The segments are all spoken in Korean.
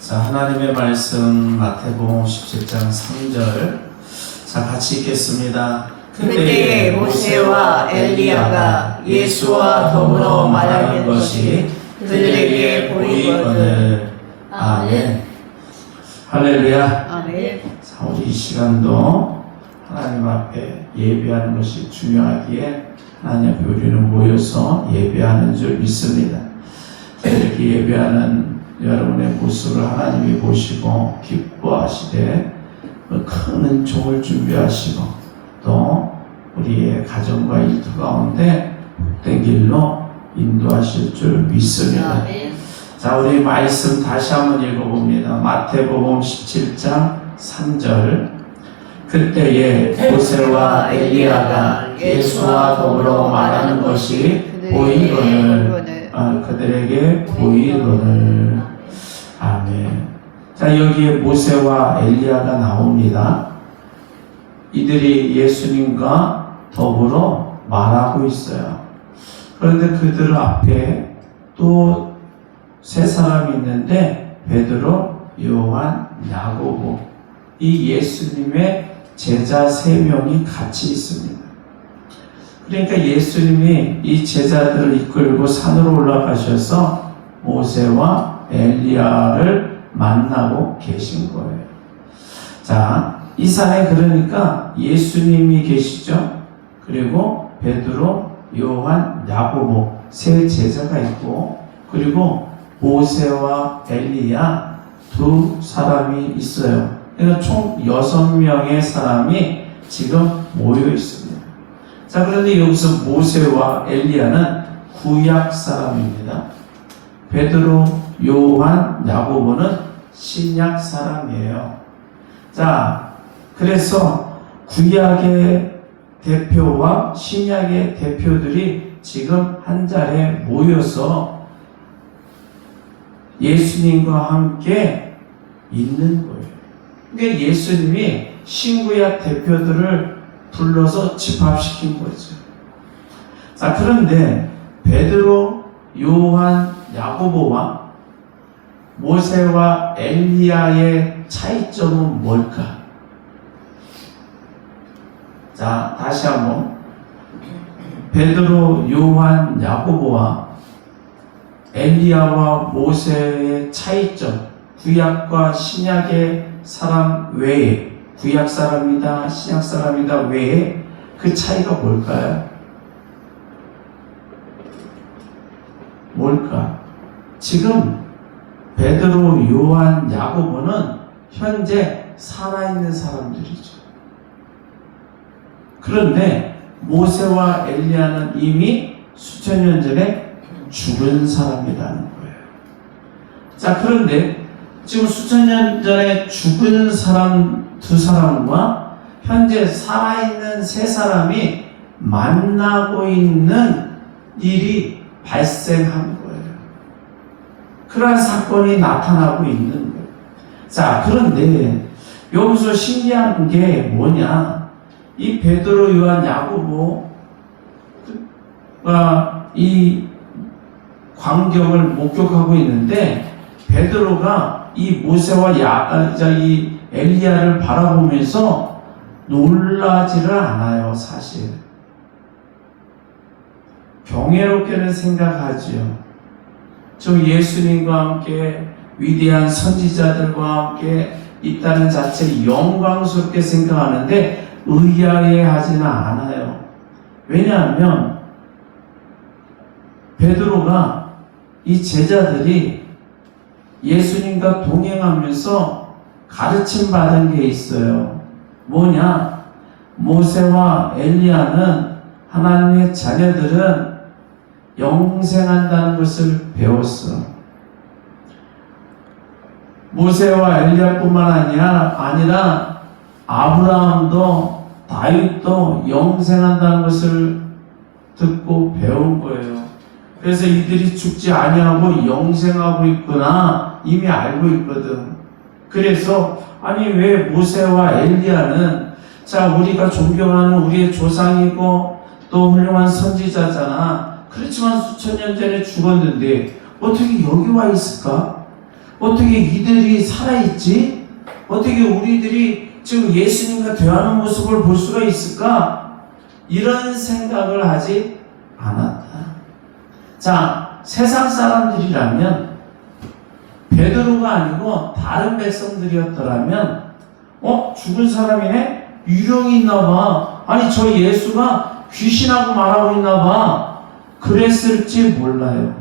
자, 하나님의 말씀 마태복음 17장 3절. 자, 같이 읽겠습니다. 그때에 모세와 엘리야가 예수와 더불어 말하는 것이 그들에게 보이거늘. 아멘. 할렐루야. 아멘. 자, 우리 이 시간도 하나님 앞에 예배하는 것이 중요하기에 하나님 앞에 우리는 모여서 예배하는 줄 믿습니다. 이렇게 예배하는 여러분의 모습을 하나님이 보시고 기뻐하시되 큰 은총을 준비하시고 또 우리의 가정과 일터 가운데 복된 길로 인도하실 줄 믿습니다. 자, 우리 말씀 다시 한번 읽어봅니다. 마태복음 17장 3절. 그때에 모세와 엘리야가 예수와 더불어 말하는 것이 보이거늘. 그들에게 보이거늘. 아멘. 자, 여기에 모세와 엘리야가 나옵니다. 이들이 예수님과 더불어 말하고 있어요. 그런데 그들 앞에 또 세 사람이 있는데 베드로, 요한, 야고보, 이 예수님의 제자 3명이 같이 있습니다. 그러니까 예수님이 이 제자들을 이끌고 산으로 올라가셔서 모세와 엘리야를 만나고 계신 거예요. 자, 이 산에 그러니까 예수님이 계시죠. 그리고 베드로, 요한, 야고보 세 제자가 있고, 그리고 모세와 엘리야 두 사람이 있어요. 그러니까 총 6명의 사람이 지금 모여 있습니다. 자, 그런데 여기서 모세와 엘리야는 구약 사람입니다. 베드로, 요한, 야고보는 신약 사람이에요. 자, 그래서 구약의 대표와 신약의 대표들이 지금 한 자리에 모여서 예수님과 함께 있는 거예요. 그러니까 예수님이 신구약 대표들을 불러서 집합시킨 거죠. 자, 그런데 베드로, 요한, 야고보와 모세와 엘리야의 차이점은 뭘까? 자, 다시 한번. 베드로, 요한, 야고보와 엘리야와 모세의 차이점, 구약과 신약의 사람 외에, 구약 사람이다, 신약 사람이다 외에 그 차이가 뭘까요? 뭘까? 지금 베드로, 요한, 야고보는 현재 살아있는 사람들이죠. 그런데 모세와 엘리야는 이미 수천 년 전에 죽은 사람이라는 거예요. 자, 그런데 지금 수천 년 전에 죽은 사람 두 사람과 현재 살아있는 세 사람이 만나고 있는 일이 발생한 거예요. 그러한 사건이 나타나고 있는 거예요. 자, 그런데 여기서 신기한 게 뭐냐? 이 베드로, 요한, 야고보가 이 광경을 목격하고 있는데 베드로가 이 모세와 이 엘리야를 바라보면서 놀라지를 않아요. 사실 경외롭게는 생각하지요. 저 예수님과 함께 위대한 선지자들과 함께 있다는 자체 영광스럽게 생각하는데 의아해하지는 않아요. 왜냐하면 베드로가 이 제자들이 예수님과 동행하면서 가르침 받은 게 있어요. 뭐냐? 모세와 엘리야는 하나님의 자녀들은 영생한다는 것을 배웠어. 모세와 엘리야뿐만 아니라 아브라함도 다윗도 영생한다는 것을 듣고 배운 거예요. 그래서 이들이 죽지 아니하고 영생하고 있구나 이미 알고 있거든. 그래서 아니 왜 모세와 엘리야는 자 우리가 존경하는 우리의 조상이고 또 훌륭한 선지자잖아. 그렇지만 수천 년 전에 죽었는데 어떻게 여기 와 있을까? 어떻게 이들이 살아있지? 어떻게 우리들이 지금 예수님과 대화하는 모습을 볼 수가 있을까? 이런 생각을 하지 않았다. 자, 세상 사람들이라면 베드로가 아니고 다른 백성들이었더라면 죽은 사람이네? 유령이 있나봐. 아니 저 예수가 귀신하고 말하고 있나봐. 그랬을지 몰라요.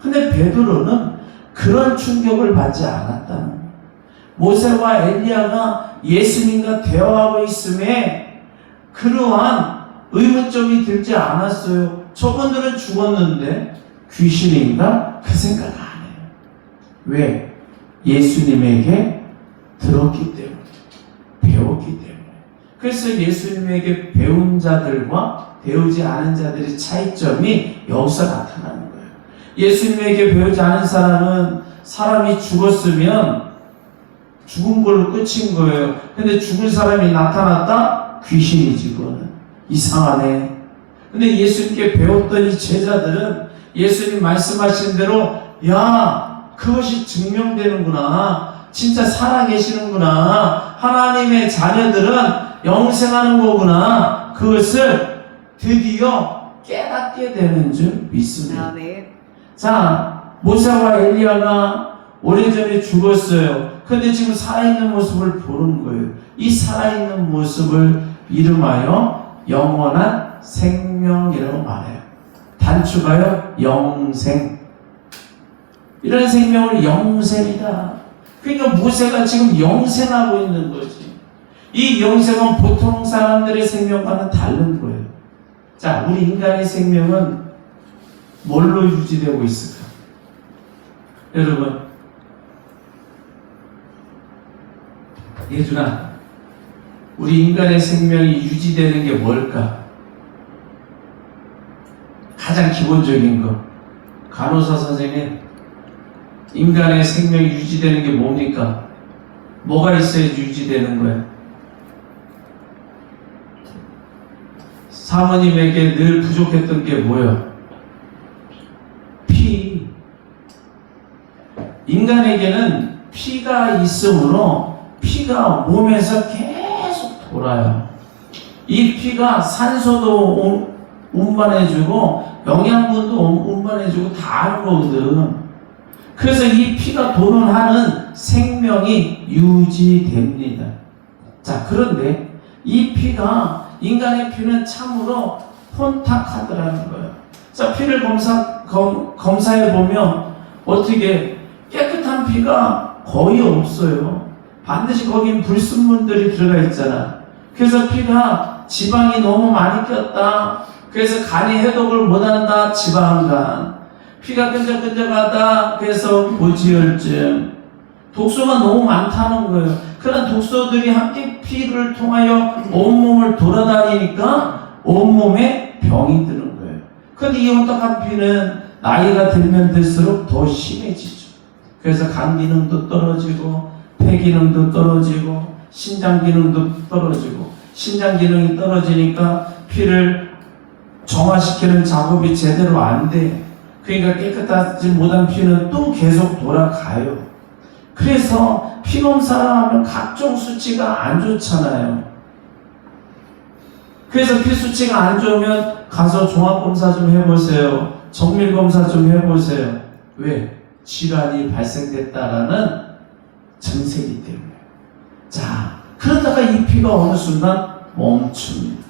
근데 베드로는 그런 충격을 받지 않았다는 거예요. 모세와 엘리야가 예수님과 대화하고 있음에 그러한 의문점이 들지 않았어요. 저분들은 죽었는데 귀신인가? 그 생각 안 해요. 왜? 예수님에게 들었기 때문에, 배웠기 때문에. 그래서 예수님에게 배운 자들과 배우지 않은 자들의 차이점이 여기서 나타나는 거예요. 예수님에게 배우지 않은 사람은 사람이 죽었으면 죽은 걸로 끝인 거예요. 근데 죽은 사람이 나타났다? 귀신이지 그거는. 이상하네. 근데 예수님께 배웠던 이 제자들은 예수님 말씀하신 대로 야 그것이 증명되는구나. 진짜 살아계시는구나. 하나님의 자녀들은 영생하는 거구나. 그것을 드디어 깨닫게 되는 줄 믿습니다. 자, 모세와 엘리야가 오래전에 죽었어요. 근데 지금 살아있는 모습을 보는 거예요. 이 살아있는 모습을 이름하여 영원한 생명이라고 말해요. 단추가요, 영생. 이런 생명을 영생이다. 그러니까 모세가 지금 영생하고 있는 거지. 이 영생은 보통 사람들의 생명과는 다른 거예요. 자, 우리 인간의 생명은 뭘로 유지되고 있을까? 여러분, 예준아, 우리 인간의 생명이 유지되는 게 뭘까? 가장 기본적인 거. 간호사 선생님, 인간의 생명이 유지되는 게 뭡니까? 뭐가 있어야지 유지되는 거야? 사모님에게 늘 부족했던 게 뭐예요? 피. 인간에게는 피가 있으므로 피가 몸에서 계속 돌아요. 이 피가 산소도 운반해주고 영양분도 운반해주고 다 하는 거거든. 그래서 이 피가 도는 한은 생명이 유지됩니다. 자, 그런데 이 피가 인간의 피는 참으로 혼탁하더라는 거예요. 자, 피를 검사해 보면 어떻게 깨끗한 피가 거의 없어요. 반드시 거긴 불순물들이 들어가 있잖아. 그래서 피가 지방이 너무 많이 꼈다. 그래서 간이 해독을 못한다. 지방간. 피가 끈적끈적하다. 그래서 고지혈증. 독소가 너무 많다는 거예요. 그런 독소들이 함께 피를 통하여 온몸을 돌아다니니까 온몸에 병이 드는 거예요. 그런데 이 혼탁한 피는 나이가 들면 들수록 더 심해지죠. 그래서 간 기능도 떨어지고 폐 기능도 떨어지고 신장 기능도 떨어지고 신장 기능이 떨어지니까 피를 정화시키는 작업이 제대로 안 돼. 그러니까 깨끗하지 못한 피는 또 계속 돌아가요. 그래서 피검사를 하면 각종 수치가 안 좋잖아요. 그래서 피 수치가 안 좋으면 가서 종합검사 좀 해보세요. 정밀검사 좀 해보세요. 왜? 질환이 발생됐다라는 증세이기 때문에. 자, 그러다가 이 피가 어느 순간 멈춥니다.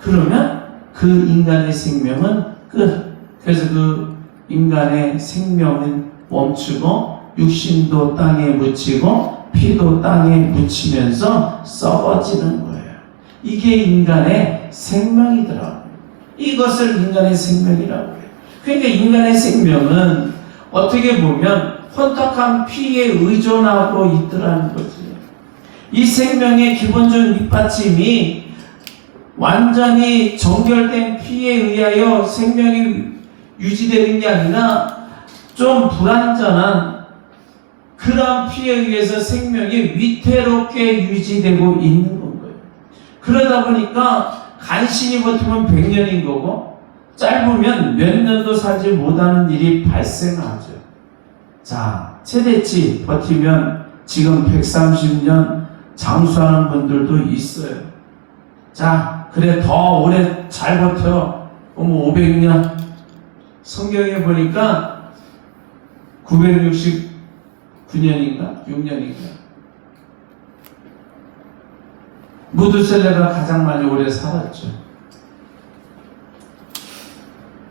그러면 그 인간의 생명은 끝. 그래서 그 인간의 생명은 멈추고 육신도 땅에 묻히고 피도 땅에 묻히면서 썩어지는 거예요. 이게 인간의 생명이더라고요. 이것을 인간의 생명이라고 해요. 그러니까 인간의 생명은 어떻게 보면 혼탁한 피에 의존하고 있더라는 거지. 이 생명의 기본적인 밑받침이 완전히 정결된 피에 의하여 생명이 유지되는 게 아니라 좀 불완전한 그런 피에 의해서 생명이 위태롭게 유지되고 있는 건 거예요. 그러다 보니까 간신히 버티면 100년인 거고 짧으면 몇 년도 살지 못하는 일이 발생하죠. 자, 세대치 버티면 지금 130년 장수하는 분들도 있어요. 자, 그래 더 오래 잘 버텨. 500년. 성경에 보니까 969년인가? 6년인가? 무두셀레가 가장 많이 오래 살았죠.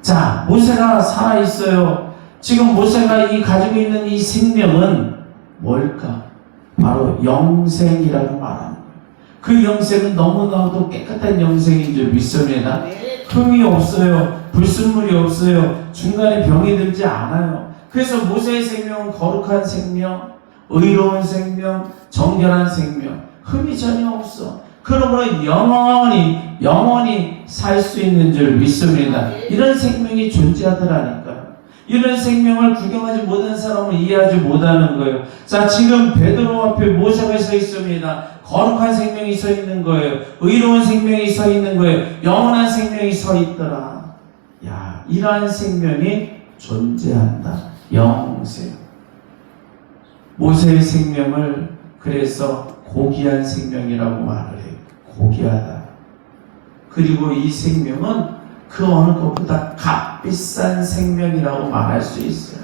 자, 모세가 살아있어요. 지금 모세가 가지고 있는 이 생명은 뭘까? 바로 영생이라고 말하는 거예요. 그 영생은 너무나도 깨끗한 영생인 줄 믿습니다. 흠이 없어요. 불순물이 없어요. 중간에 병이 들지 않아요. 그래서 모세의 생명은 거룩한 생명, 의로운 생명, 정결한 생명, 흠이 전혀 없어. 그러므로 영원히 살 수 있는 줄 믿습니다. 이런 생명이 존재하더라니까. 이런 생명을 구경하지 못한 사람은 이해하지 못하는 거예요. 자, 지금 베드로 앞에 모세가 서 있습니다. 거룩한 생명이 서 있는 거예요. 의로운 생명이 서 있는 거예요. 영원한 생명이 서 있더라. 야, 이러한 생명이 존재한다. 영생. 모세의 생명을 그래서 고귀한 생명이라고 말을 해요. 고귀하다. 그리고 이 생명은 그 어느 것보다 값비싼 생명이라고 말할 수 있어요.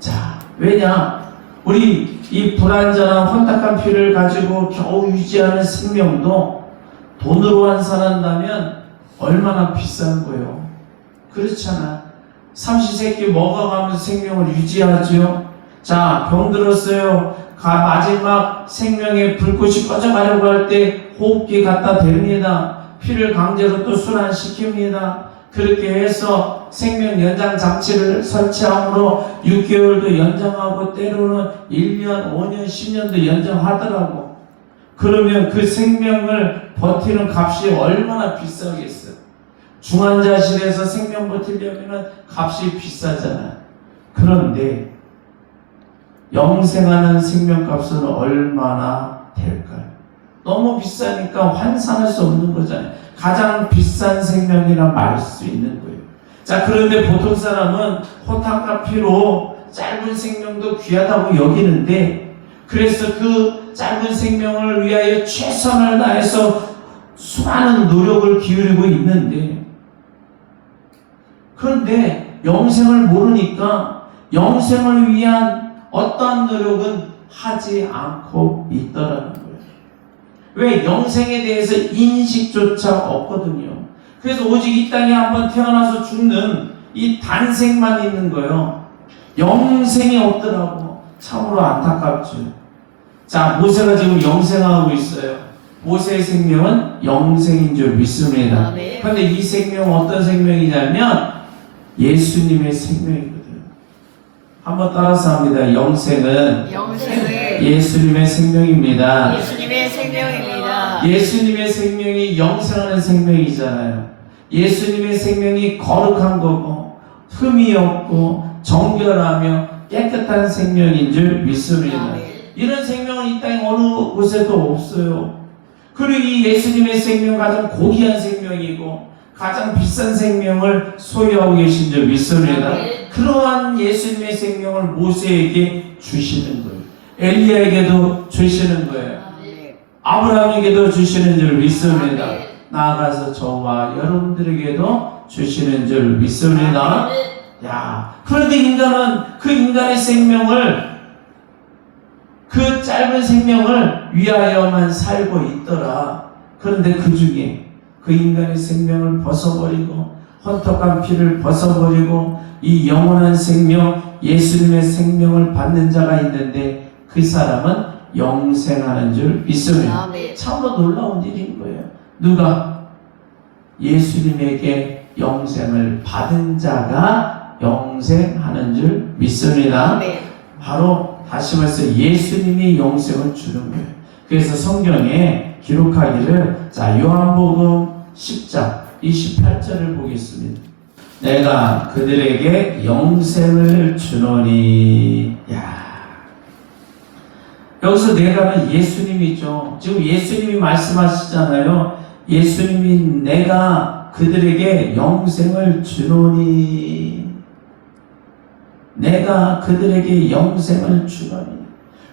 자, 왜냐? 우리 이 불완전한 혼탁한 피를 가지고 겨우 유지하는 생명도 돈으로 환산한다면 얼마나 비싼 거예요? 그렇잖아. 삼시세끼 먹어가면서 생명을 유지하죠. 자, 병들었어요. 마지막 생명의 불꽃이 꺼져가려고 할 때 호흡기 갖다 댑니다. 피를 강제로 또 순환시킵니다. 그렇게 해서 생명 연장 장치를 설치함으로 6개월도 연장하고 때로는 1년, 5년, 10년도 연장하더라고. 그러면 그 생명을 버티는 값이 얼마나 비싸겠어요. 중환자실에서 생명 버티려면 값이 비싸잖아. 그런데 영생하는 생명값은 얼마나 될까요? 너무 비싸니까 환산할 수 없는 거잖아요. 가장 비싼 생명이라 말할 수 있는 거예요. 자, 그런데 보통 사람은 호탕과 피로 짧은 생명도 귀하다고 여기는데, 그래서 그 짧은 생명을 위하여 최선을 다해서 수많은 노력을 기울이고 있는데, 그런데 영생을 모르니까 영생을 위한 어떠한 노력은 하지 않고 있더라는 거예요. 왜? 영생에 대해서 인식조차 없거든요. 그래서 오직 이 땅에 한번 태어나서 죽는 이 단생만 있는 거예요. 영생이 없더라고. 참으로 안타깝죠. 자, 모세가 지금 영생하고 있어요. 모세의 생명은 영생인 줄 믿습니다. 그런데 이 생명은 어떤 생명이냐면 예수님의 생명이거든요. 한번 따라서 합니다. 영생은 예수님의 생명입니다. 예수님의 생명입니다. 예수님의 생명이 영생하는 생명이잖아요. 예수님의 생명이 거룩한 거고 흠이 없고 정결하며 깨끗한 생명인 줄 믿습니다. 이런 생명은 이 땅에 어느 곳에도 없어요. 그리고 이 예수님의 생명 가장 고귀한 생명이고 가장 비싼 생명을 소유하고 계신 줄 믿습니다. 그러한 예수님의 생명을 모세에게 주시는 거예요. 엘리야에게도 주시는 거예요. 아브라함에게도 주시는 줄 믿습니다. 나아가서 저와 여러분들에게도 주시는 줄 믿습니다. 야, 그런데 인간은 그 인간의 생명을, 그 짧은 생명을 위하여만 살고 있더라. 그런데 그 중에 그 인간의 생명을 벗어버리고 헌떡한 피를 벗어버리고 이 영원한 생명, 예수님의 생명을 받는 자가 있는데 그 사람은 영생하는 줄 믿습니다. 참으로 놀라운 일인 거예요. 누가? 예수님에게 영생을 받은 자가 영생하는 줄 믿습니다. 바로 다시 말해서 예수님이 영생을 주는 거예요. 그래서 성경에 기록하기를, 자, 요한복음 10장 28절을 보겠습니다. 내가 그들에게 영생을 주노니. 야, 여기서 내가는 예수님이죠. 지금 예수님이 말씀하시잖아요. 예수님이 내가 그들에게 영생을 주노니. 내가 그들에게 영생을 주노니.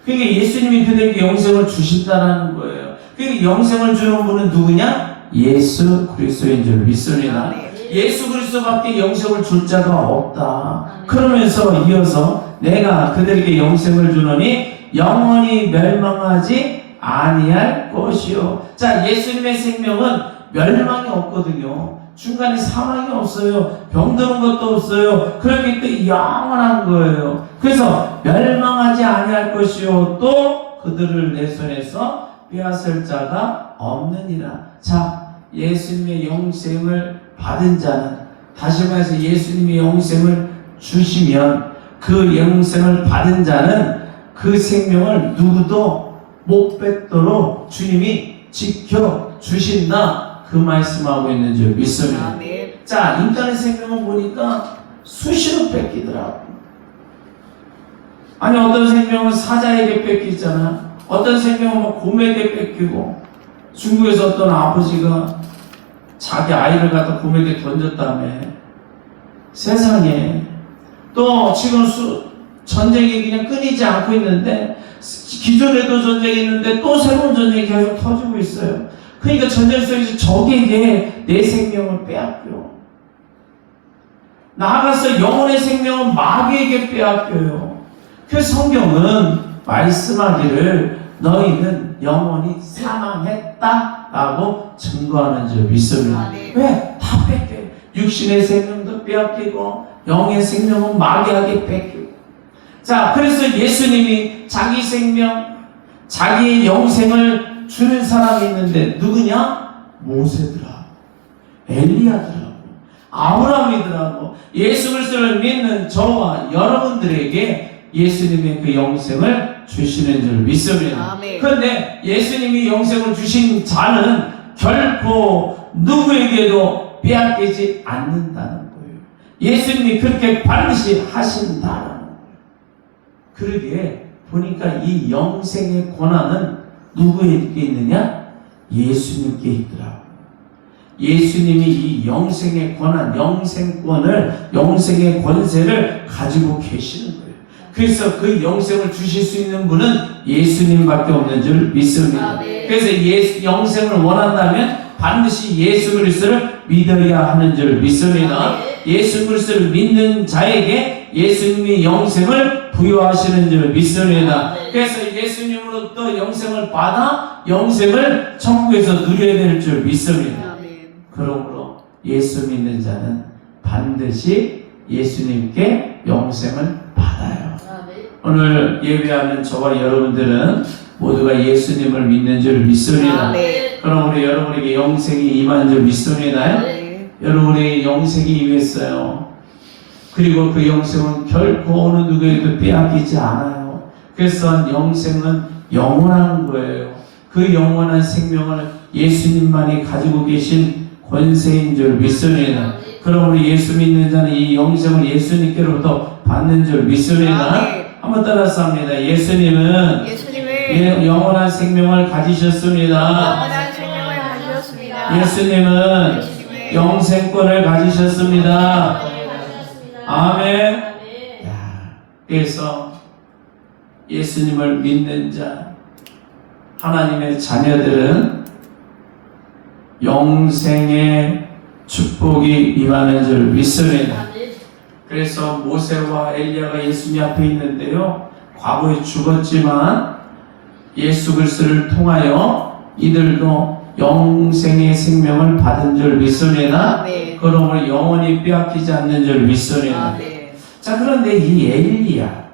그러니까 예수님이 그들에게 영생을 주신다는 거예요. 그러니까 영생을 주는 분은 누구냐? 예수 그리스도인 줄 믿습니다. 예수 그리스도밖에 영생을 줄 자가 없다. 그러면서 이어서 내가 그들에게 영생을 주노니 영원히 멸망하지 아니할 것이요. 자, 예수님의 생명은 멸망이 없거든요. 중간에 사망이 없어요. 병드는 것도 없어요. 그렇기 때문에 영원한 거예요. 그래서 멸망하지 아니할 것이요. 또 그들을 내 손에서 빼앗을 자가 없느니라. 자, 예수님의 영생을 받은 자는, 다시 말해서 예수님의 영생을 주시면 그 영생을 받은 자는 그 생명을 누구도 못 뺏도록 주님이 지켜주신다. 그 말씀하고 있는 줄 믿습니다. 자, 인간의 생명을 보니까 수시로 뺏기더라고. 아니, 어떤 생명은 사자에게 뺏기잖아. 어떤 생명은 막 곰에게 뺏기고. 중국에서 어떤 아버지가 자기 아이를 갖다 곰에게 던졌다며. 세상에. 또 지금 전쟁이 그냥 끊이지 않고 있는데, 기존에도 전쟁이 있는데 또 새로운 전쟁이 계속 터지고 있어요. 그러니까 전쟁 속에서 적에게 내 생명을 빼앗겨. 나아가서 영혼의 생명은 마귀에게 빼앗겨요. 그래서 성경은 말씀하기를 너희는 영원히 사망했다라고 증거하는 줄 믿습니다. 왜? 다 뺏겨요. 육신의 생명도 빼앗기고 영의 생명은 마귀에게 뺏기고. 자, 그래서 예수님이 자기 생명, 자기의 영생을 주는 사람이 있는데 누구냐? 모세더라고, 엘리야더라고, 아브라함이더라고. 예수 그리스도를 믿는 저와 여러분들에게 예수님의 그 영생을 주시는 줄 믿습니다. 그런데 예수님이 영생을 주신 자는 결코 누구에게도 빼앗기지 않는다는 거예요. 예수님이 그렇게 반드시 하신다는 거예요. 그러기에 보니까 이 영생의 권한은 누구에게 있느냐? 예수님께 있더라고. 예수님이 이 영생의 권한, 영생권을, 영생의 권세를 가지고 계시는 거예요. 그래서 그 영생을 주실 수 있는 분은 예수님밖에 없는 줄 믿습니다. 그래서 영생을 원한다면 반드시 예수 그리스도를 믿어야 하는 줄 믿습니다. 예수 그리스도를 믿는 자에게 예수님이 영생을 부여하시는 줄 믿습니다. 그래서 예수님으로부터 영생을 받아 영생을 천국에서 누려야 될 줄 믿습니다. 그러므로 예수 믿는 자는 반드시 예수님께 영생을 받아요. 오늘 예배하는 저와 여러분들은 모두가 예수님을 믿는 줄 믿습니다. 그럼 우리 여러분에게 영생이 임한 줄 믿습니다. 여러분의 영생이 임했어요. 그리고 그 영생은 결코 어느 누구에게도 빼앗기지 않아요. 그래서 영생은 영원한 거예요. 그 영원한 생명을 예수님만이 가지고 계신 권세인 줄 믿습니다. 그럼 우리 예수 믿는 자는 이 영생을 예수님께로부터 받는 줄 믿습니다. 한번 따라서 합니다. 예수님은 영원한 생명을 가지셨습니다. 예수님은 영생권을 가지셨습니다. 아멘. 그래서 예수님을 믿는 자, 하나님의 자녀들은 영생의 축복이 임하는 줄 믿습니다. 그래서 모세와 엘리야가 예수님 앞에 있는데요, 과거에 죽었지만 예수 그리스도를 통하여 이들도 영생의 생명을 받은 줄 믿습니다. 그러므로 영원히 빼앗기지 않는 줄 믿습니다. 자, 그런데 이 엘리야,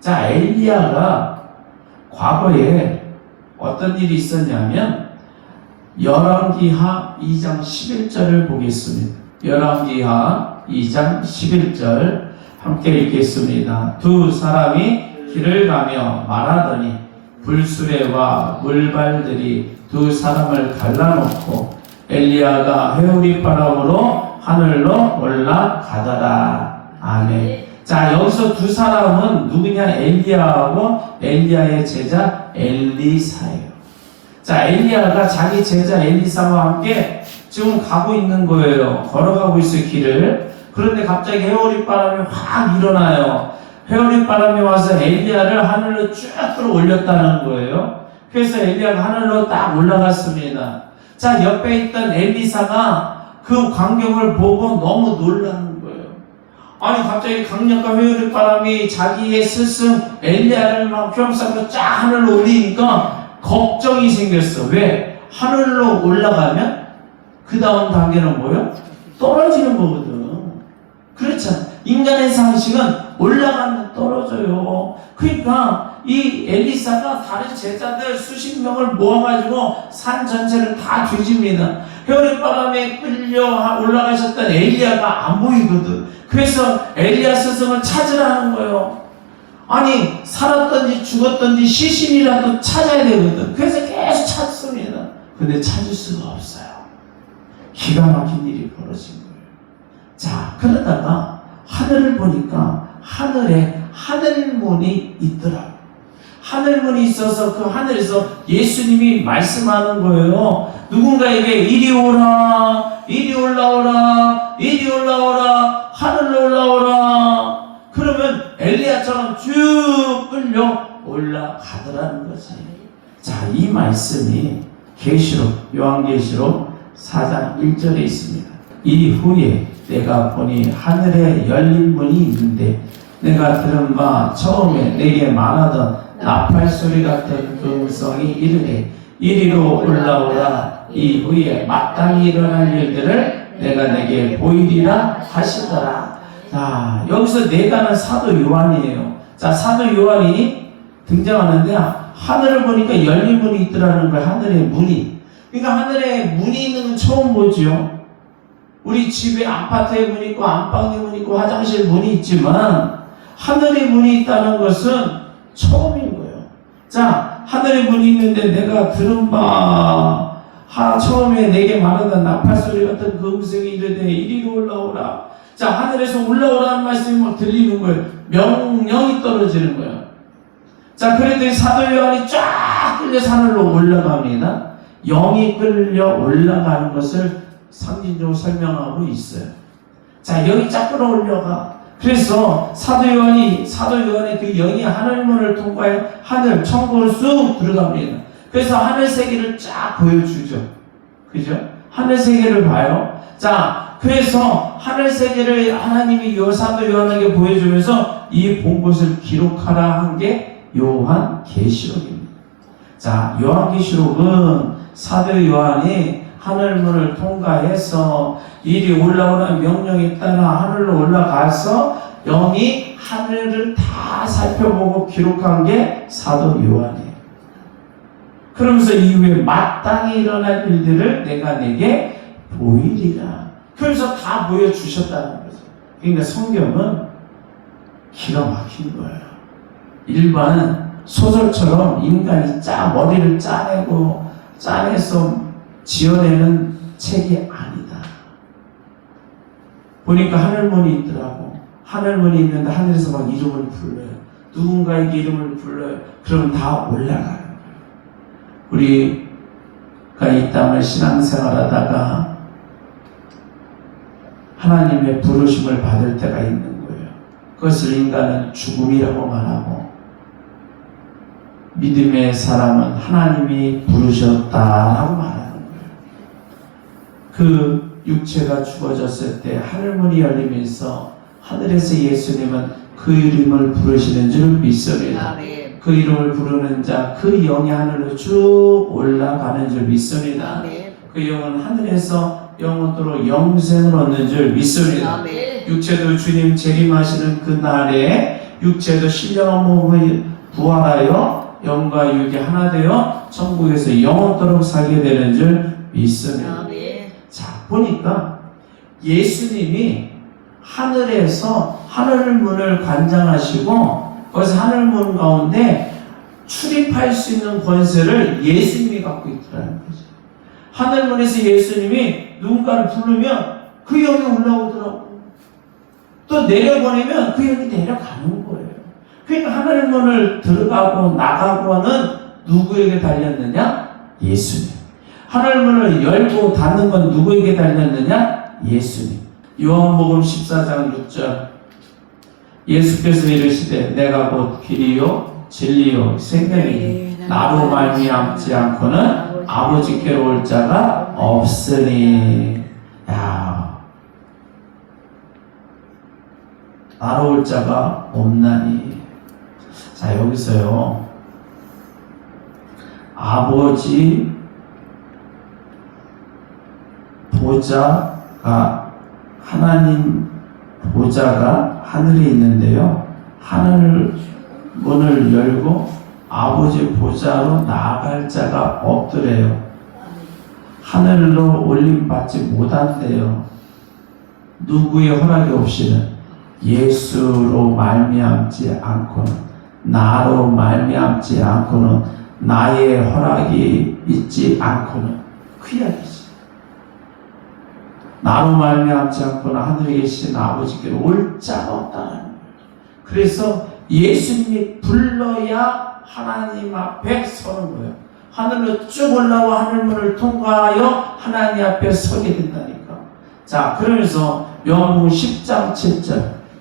자, 엘리야가 과거에 어떤 일이 있었냐면 열왕기하 2장 11절을 보겠습니다. 열왕기하 2장 11절 함께 읽겠습니다. 두 사람이 길을 가며 말하더니 불수레와 물발들이 두 사람을 갈라놓고 엘리야가 회오리 바람으로 하늘로 올라가더라. 아멘. 자, 여기서 두 사람은 누구냐? 엘리야하고 엘리야의 제자 엘리사예요. 자, 엘리야가 자기 제자 엘리사와 함께 지금 가고 있는 거예요. 걸어가고 있어요, 길을. 그런데 갑자기 회오리 바람이 확 일어나요. 회오리 바람이 와서 엘리야를 하늘로 쭉 끌어올렸다는 거예요. 그래서 엘리야가 하늘로 딱 올라갔습니다. 자, 옆에 있던 엘리사가 그 광경을 보고 너무 놀라는 거예요. 아니, 갑자기 강력한 회오리 바람이 자기의 스승 엘리야를 막 휘황싸고 쫙 하늘로 올리니까 걱정이 생겼어. 왜? 하늘로 올라가면 그 다음 단계는 뭐예요? 떨어지는 거거든. 그렇잖아. 인간의 상식은 올라가면 떨어져요. 그러니까 이 엘리사가 다른 제자들 수십 명을 모아가지고 산 전체를 다 뒤집니다. 회오리바람에 끌려 올라가셨던 엘리야가 안 보이거든. 그래서 엘리야 스승을 찾으라는 거예요. 아니, 살았던지 죽었던지 시신이라도 찾아야 되거든. 그래서 계속 찾습니다. 근데 찾을 수가 없어요. 기가 막힌 일이 벌어진 거예요. 자, 그러다가 하늘을 보니까 하늘에 하늘문이 있더라고요. 하늘문이 있어서 그 하늘에서 예수님이 말씀하는 거예요. 누군가에게 이리 오라, 이리 올라오라, 이리 올라오라, 하늘로 올라오라. 그러면 엘리야처럼 쭉 끌려 올라가더라는 거지. 자, 이 말씀이 계시록, 요한계시록 4장 1절에 있습니다. 이후에 내가 보니 하늘에 열린 문이 있는데 내가 들은 바 처음에 내게 말하던 나팔 소리 같은 그 음성이 이르되 이리로 올라오라. 이후에 마땅히 일어날 일들을 내가 내게 보이리라 하시더라. 자, 여기서 내가는 사도 요한이에요. 자, 사도 요한이 등장하는데 하늘을 보니까 열린 문이 있더라는 거예요. 하늘의 문이. 그러니까 하늘에 문이 있는 건 처음 보죠. 우리 집에 아파트에 문이 있고 안방에 문이 있고 화장실 문이 있지만 하늘에 문이 있다는 것은 처음인 거예요. 자, 하늘에 문이 있는데 내가 들은 바 처음에 내게 말하던 나팔 소리 같은 그 음성이 이르되 이리로 올라오라. 자, 하늘에서 올라오라는 말씀이 막 들리는 거예요. 명령이 떨어지는 거예요. 자, 그랬더니 사도 요한이 쫙 끌려서 하늘로 올라갑니다. 영이 끌려 올라가는 것을 상징적으로 설명하고 있어요. 자, 영이 쫙 끌어올려가. 그래서 사도 요한의 그 영이 하늘문을 통과해 하늘 천국으로 쑥 들어갑니다. 그래서 하늘 세계를 쫙 보여주죠. 그죠? 하늘 세계를 봐요. 자, 그래서 하늘 세계를 하나님이 사도 요한에게 보여주면서 이 본 것을 기록하라 한 게 요한계시록입니다. 자, 요한계시록은 사도 요한이 하늘문을 통과해서 이리 올라오라는 명령에 따라 하늘로 올라가서 영이 하늘을 다 살펴보고 기록한 게 사도 요한이에요. 그러면서 이후에 마땅히 일어날 일들을 내가 내게 보이리라. 그러면서 다 보여주셨다는 거죠. 그러니까 성경은 기가 막힌 거예요. 일반 소설처럼 인간이 머리를 짜내서 지어내는 책이 아니다. 보니까 하늘문이 있더라고. 하늘문이 있는데 하늘에서 막 이름을 불러요. 누군가에게 이름을 불러요. 그러면 다 올라가는 거예요. 우리가 이 땅을 신앙생활하다가 하나님의 부르심을 받을 때가 있는 거예요. 그것을 인간은 죽음이라고 말하고 믿음의 사람은 하나님이 부르셨다라고 말하는 거예요. 그 육체가 죽어졌을 때 하늘문이 열리면서 하늘에서 예수님은 그 이름을 부르시는 줄 믿습니다. 그 이름을 부르는 자, 그 영이 하늘로 쭉 올라가는 줄 믿습니다. 그 영은 하늘에서 영원토록 영생을 얻는 줄 믿습니다. 육체도 주님 재림하시는 그 날에 육체도 신령한 몸을 부활하여 영과 육이 하나 되어 천국에서 영원토록 살게 되는 줄 믿습니다. 자, 보니까 예수님이 하늘에서 하늘문을 관장하시고 거기서 하늘문 가운데 출입할 수 있는 권세를 예수님이 갖고 있더라는 거죠. 하늘문에서 예수님이 누군가를 부르면 그 영이 올라오더라고. 또 내려보내면 그 영이 내려가는 거예요. 그러니까 하늘문을 들어가고 나가고는 누구에게 달렸느냐? 예수님. 하늘문을 열고 닫는 건 누구에게 달렸느냐? 예수님. 요한복음 14장 6절. 예수께서 이르시되 내가 곧 길이요 진리요 생명이니 나로 말미암지 않고는 아버지께로 올 자가 없으니. 야, 나로 올 자가 없나니. 자, 여기서요, 아버지 보좌가, 하나님 보좌가 하늘에 있는데요, 하늘 문을 열고 아버지 보좌로 나아갈 자가 없더래요. 하늘로 올림받지 못한대요. 누구의 허락이 없이는, 예수로 말미암지 않고는, 나로 말미암지 않고는, 나의 허락이 있지 않고는 그 이야기지. 나로 말미암지 않고는 하늘에 계신 아버지께로 올 자가 없다는 거예요. 그래서 예수님이 불러야 하나님 앞에 서는 거예요. 하늘로 쭉 올라와 하늘문을 통과하여 하나님 앞에 서게 된다니까. 자, 그러면서 요한복음 10장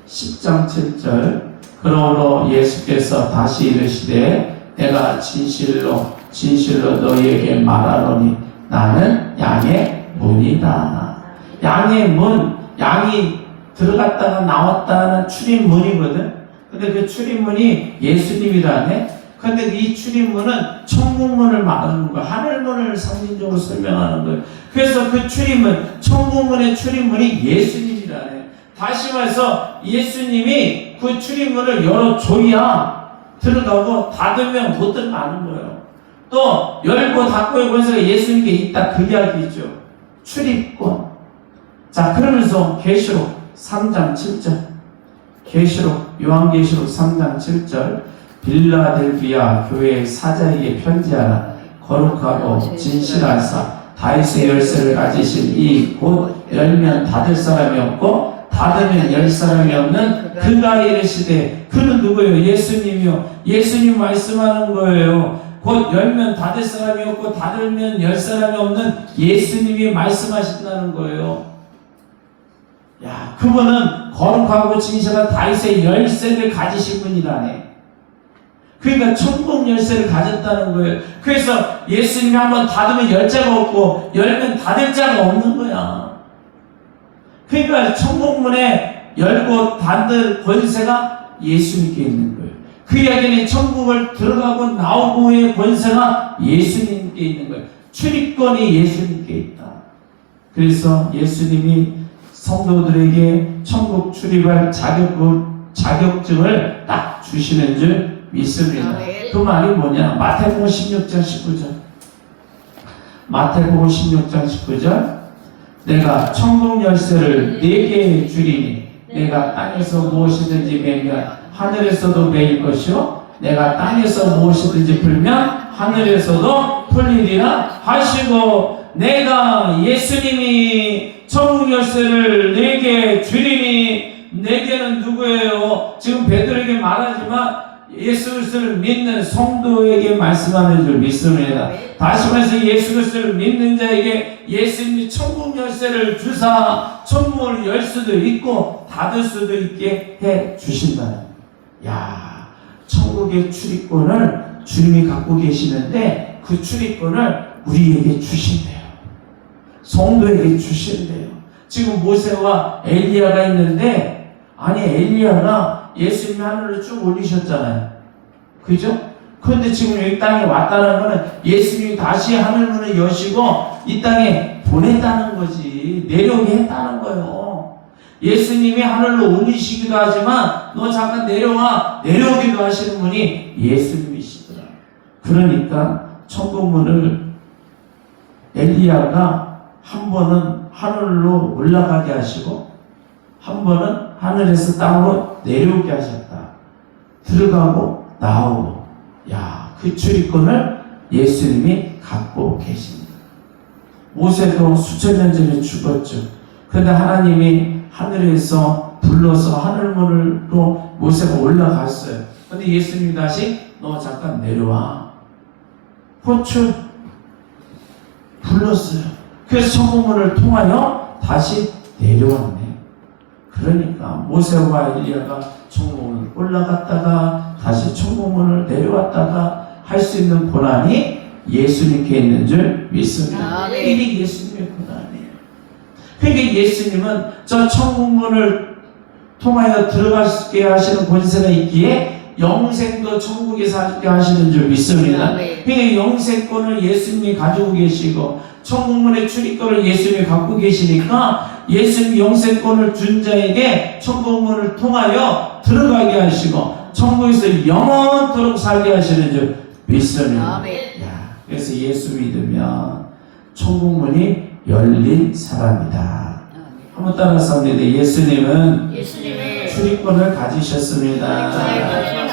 7절 그러므로 예수께서 다시 이르시되 내가 진실로 너희에게 말하노니 나는 양의 문이다. 양의 문, 양이 들어갔다가 나왔다는 출입문이거든. 근데 그 출입문이 예수님이라네. 근데 이 출입문은 천국문을 말하는 거야. 하늘문을 상징적으로 설명하는 거예요. 그래서 그 출입문, 천국문의 출입문이 예수님이라네. 다시 말해서 예수님이 그 출입문을 열어줘야 들어가고, 닫으면 못 들어가는 거예요. 또 열고 닫고의 권세가 예수님께 있다, 그 이야기죠. 출입권. 자, 그러면서 계시록 3장 7절, 요한계시록 3장 7절, 빌라델비아 교회의 사자에게 편지하라. 거룩하고 진실하사 다윗의 열쇠를 가지신 이 곧 열면 닫을 사람이 없고 닫으면 열 사람이 없는 그가 이르시되, 그는 누구예요? 예수님이요. 예수님 말씀하는 거예요. 곧 열면 닫을 사람이 없고 닫으면 열 사람이 없는 예수님이 말씀하신다는 거예요. 야, 그분은 거룩하고 진실한 다윗의 열쇠를 가지신 분이라네. 그러니까 천국 열쇠를 가졌다는 거예요. 그래서 예수님이 한번 닫으면 열 자가 없고 열면 닫을 자가 없는 거야. 그러니까 천국문에 열고 닫을 권세가 예수님께 있는 거예요. 그 이야기는 천국을 들어가고 나오고의 권세가 예수님께 있는 거예요. 출입권이 예수님께 있다. 그래서 예수님이 성도들에게 천국 출입할 자격증을 딱 주시는 줄 믿습니다. 그 말이 뭐냐? 마태복음 16장 19절. 마태복음 16장 19절. 내가 천국 열쇠를 네게 주리니 내가 땅에서 무엇이든지 매면 하늘에서도 매일 것이요 내가 땅에서 무엇이든지 풀면 하늘에서도 풀리리라 하시고, 내가 예수님이 천국 열쇠를 네게 주리니, 네게는 누구예요? 지금 베드로에게 말하지만 예수 그리스도를 믿는 성도에게 말씀하는 줄 믿습니다. 다시 말해서 예수 그리스도를 믿는 자에게 예수님이 천국 열쇠를 주사 천국을 열 수도 있고 닫을 수도 있게 해 주신다. 야, 천국의 출입권을 주님이 갖고 계시는데 그 출입권을 우리에게 주신대요. 성도에게 주신대요. 지금 모세와 엘리야가 있는데, 아니 엘리야가 예수님이 하늘로 쭉 올리셨잖아요. 그죠? 그런데 지금 여기 땅에 왔다는 거는 예수님이 다시 하늘문을 여시고 이 땅에 보냈다는 거지. 내려오게 했다는 거예요. 예수님이 하늘로 올리시기도 하지만 너 잠깐 내려와, 내려오기도 하시는 분이 예수님이시더라. 그러니까 천국문을 엘리야가 한 번은 하늘로 올라가게 하시고 한 번은 하늘에서 땅으로 내려오게 하셨다. 들어가고 나오고. 야, 그 출입권을 예수님이 갖고 계십니다. 모세도 수천 년 전에 죽었죠. 그런데 하나님이 하늘에서 불러서 하늘문으로 모세가 올라갔어요. 그런데 예수님이 다시 너 잠깐 내려와. 호출 불렀어요. 그래서 천국문을 통하여 다시 내려왔네. 그러니까 모세와 엘리야가 천국문을 올라갔다가 다시 천국문을 내려왔다가 할 수 있는 고난이 예수님께 있는 줄 믿습니다. 아멘. 이게 예수님의 고난이에요. 그러니까 예수님은 저 천국문을 통하여 들어가게 하시는 권세가 있기에 영생도 천국에 살게 하시는 줄 믿습니다. 아멘. 그러니까 영생권을 예수님이 가지고 계시고 천국문의 출입권을 예수님이 갖고 계시니까 예수님 영생권을 준 자에게 천국문을 통하여 들어가게 하시고 천국에서 영원토록 살게 하시는 줄 믿습니다. 아멘. 야, 그래서 예수 믿으면 천국문이 열린 사람이다. 한번 따라서 합니다. 예수님은 예수님의 출입권을 가지셨습니다. 출입권을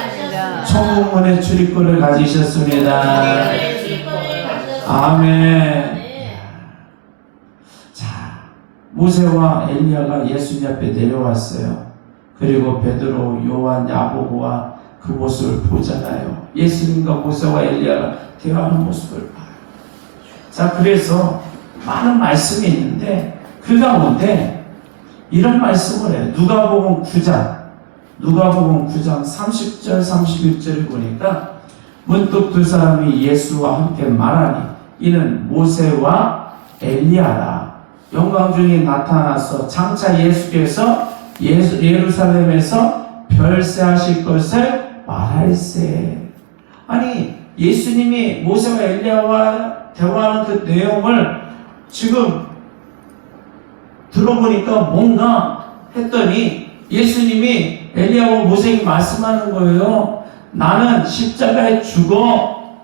천국문의 출입권을 가지셨습니다. 아멘. 자, 모세와 엘리야가 예수님 앞에 내려왔어요. 그리고 베드로, 요한, 야고보와 그 모습을 보잖아요. 예수님과 모세와 엘리야가 대화하는 모습을 봐요. 자, 그래서 많은 말씀이 있는데 그 가운데 이런 말씀을 해요. 누가복음 9장 30절 31절을 보니까 문득 두 사람이 예수와 함께 말하니 이는 모세와 엘리야라. 영광 중에 나타나서 장차 예수께서 예루살렘에서 별세하실 것을 말할세. 아니 예수님이 모세와 엘리야와 대화하는 그 내용을 지금 들어보니까 뭔가 했더니 예수님이 엘리야와 모세에게 말씀하는 거예요. 나는 십자가에 죽어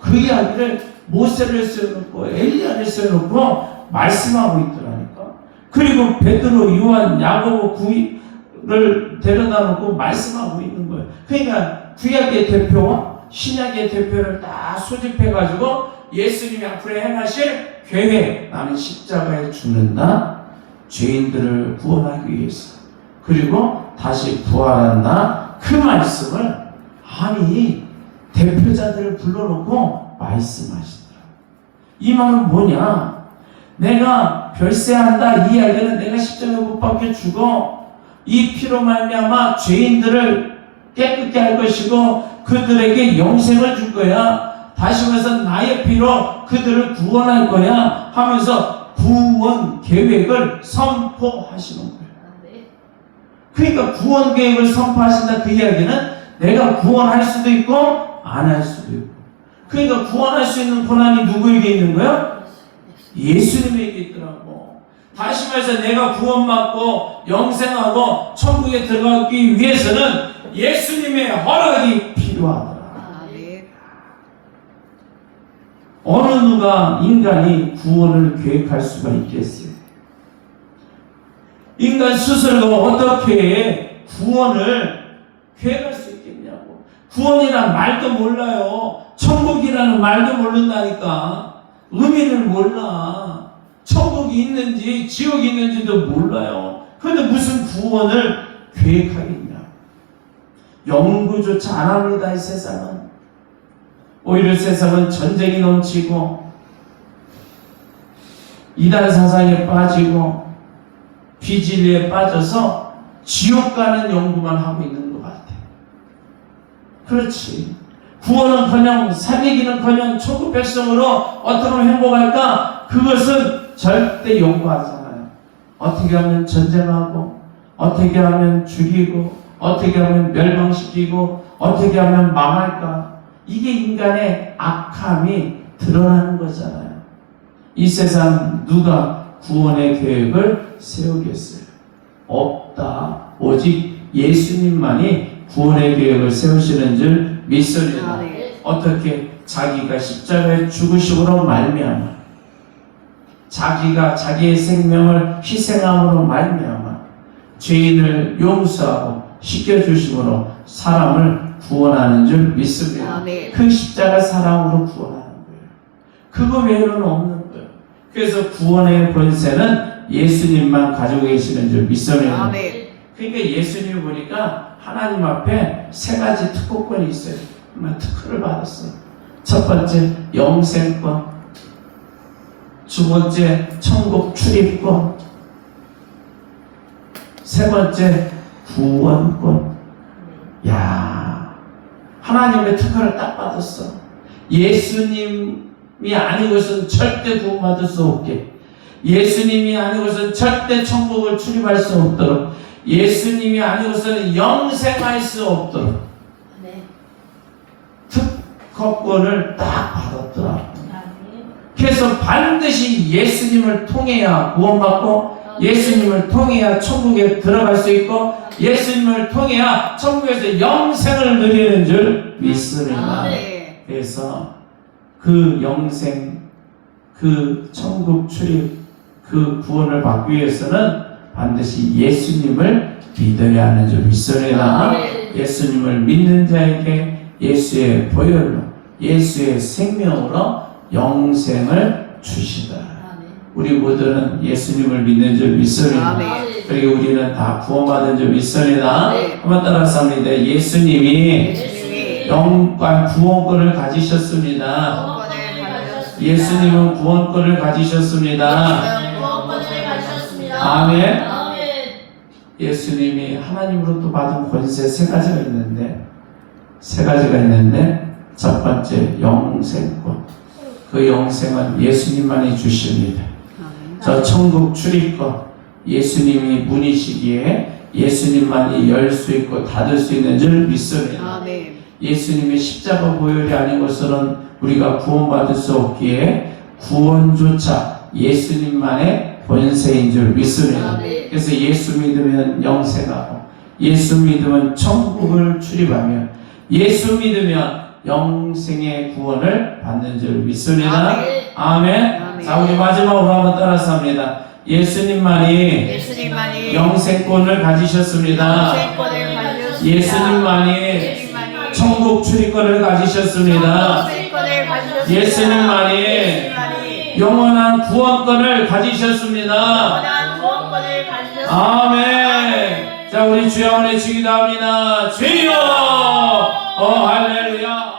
그 이야기를 모세를 세워놓고 엘리야를 세워놓고 말씀하고 있더라니까. 그리고 베드로, 요한, 야고보 구이를 데려다 놓고 말씀하고 있는 거예요. 그러니까 구약의 대표와 신약의 대표를 다 소집해가지고 예수님이 앞으로 행하실 계획, 나는 십자가에 죽는다, 죄인들을 구원하기 위해서, 그리고 다시 부활한다, 그 말씀을 아니 대표자들을 불러놓고 말씀하시더라. 이 말은 뭐냐? 내가 별세한다, 이 이야기는 내가 십자가에 못 박혀 죽어 이 피로 말미암아 죄인들을 깨끗게 할 것이고 그들에게 영생을 줄 거야. 다시 말해서 나의 피로 그들을 구원할 거야 하면서 구원 계획을 선포하시는 거예요. 그러니까 구원 계획을 선포하신다, 그 이야기는 내가 구원할 수도 있고 안 할 수도 있고. 그러니까 구원할 수 있는 권한이 누구에게 있는 거야? 예수님에게 있더라고. 다시 말해서 내가 구원받고 영생하고 천국에 들어가기 위해서는 예수님의 허락이 필요하더라. 어느 누가 인간이 구원을 계획할 수가 있겠어요? 인간 스스로가 어떻게 구원을 계획할 수 있겠냐고. 구원이란 말도 몰라요. 천국이라는 말도 모른다니까. 의미를 몰라. 천국이 있는지 지옥이 있는지도 몰라요. 그런데 무슨 구원을 계획하겠냐. 연구조차 안 합니다, 이 세상은. 오히려 세상은 전쟁이 넘치고 이단 사상에 빠지고 비진리에 빠져서 지옥 가는 연구만 하고 있는 것 같아. 그렇지. 구원은커녕 살리기는커녕 천국 백성으로 어떻게 하면 행복할까? 그것은 절대 연구하지 않아요. 어떻게 하면 전쟁하고, 어떻게 하면 죽이고, 어떻게 하면 멸망시키고, 어떻게 하면 망할까? 이게 인간의 악함이 드러나는 거잖아요. 이 세상 누가 구원의 계획을 세우겠어요? 없다. 오직 예수님만이 구원의 계획을 세우시는 줄 믿습니다. 어떻게? 자기가 십자가에 죽으심으로 말미암아, 자기가 자기의 생명을 희생함으로 말미암아 죄인을 용서하고 씻겨주심으로 사람을 구원하는 줄 믿습니다. 그 십자가 사랑으로 구원하는 거예요. 그거 외에는 없는 거예요. 그래서 구원의 권세는 예수님만 가지고 계시는 줄 믿습니다. 그러니까 예수님을 보니까 하나님 앞에 세 가지 특권이 있어요. 특허를 받았어요. 첫 번째 영생권, 두 번째 천국 출입권, 세 번째, 구원권. 야, 하나님의 특허를 딱 받았어. 예수님이 아니고서는 절대 구원받을 수 없게, 예수님이 아니고서는 절대 천국을 출입할 수 없도록, 예수님이 아니고서는 영생할 수 없도록 네. 특허권을 딱 받았더라. 그래서 반드시 예수님을 통해야 구원받고, 예수님을 통해야 천국에 들어갈 수 있고, 예수님을 통해야 천국에서 영생을 누리는 줄 믿습니다. 네. 그래서 그 영생, 그 천국 출입, 그 구원을 받기 위해서는 반드시 예수님을 믿어야 하는 줄 믿습니다. 예수님을 믿는 자에게 예수의 보혈로, 예수의 생명으로 영생을 주시다. 우리 모두는 예수님을 믿는 줄 믿습니다. 그리고 우리는 다 구원받은 줄 믿습니다. 한번 따라서 합니다. 예수님이 영과 구원권을 가지셨습니다. 예수님은 구원권을 가지셨습니다. 아멘. 예수님이 하나님으로부터 받은 권세 세 가지가 있는데, 첫 번째 영생권. 그 영생은 예수님만이 주십니다. 저 천국 출입권, 예수님이 문이시기에 예수님만이 열 수 있고 닫을 수 있는 줄 믿습니다. 예수님의 십자가 보혈이 아닌 것으로는 우리가 구원받을 수 없기에 구원조차 예수님만의 권세인 줄 믿습니다. 그래서 예수 믿으면 영생하고, 예수 믿으면 천국을 출입하며, 예수 믿으면 영생의 구원을 받는 줄 믿습니다. 아멘. 자, 우리 마지막으로 한번 따라서 합니다. 예수님만이 영생권을 가지셨습니다. 예수님만이 천국 출입권을 가지셨습니다. 예수님만이 영원한 구원권을 가지셨습니다. 아멘. 자, 우리 주여 한번 외치기도 합니다. 주여! 할렐루야!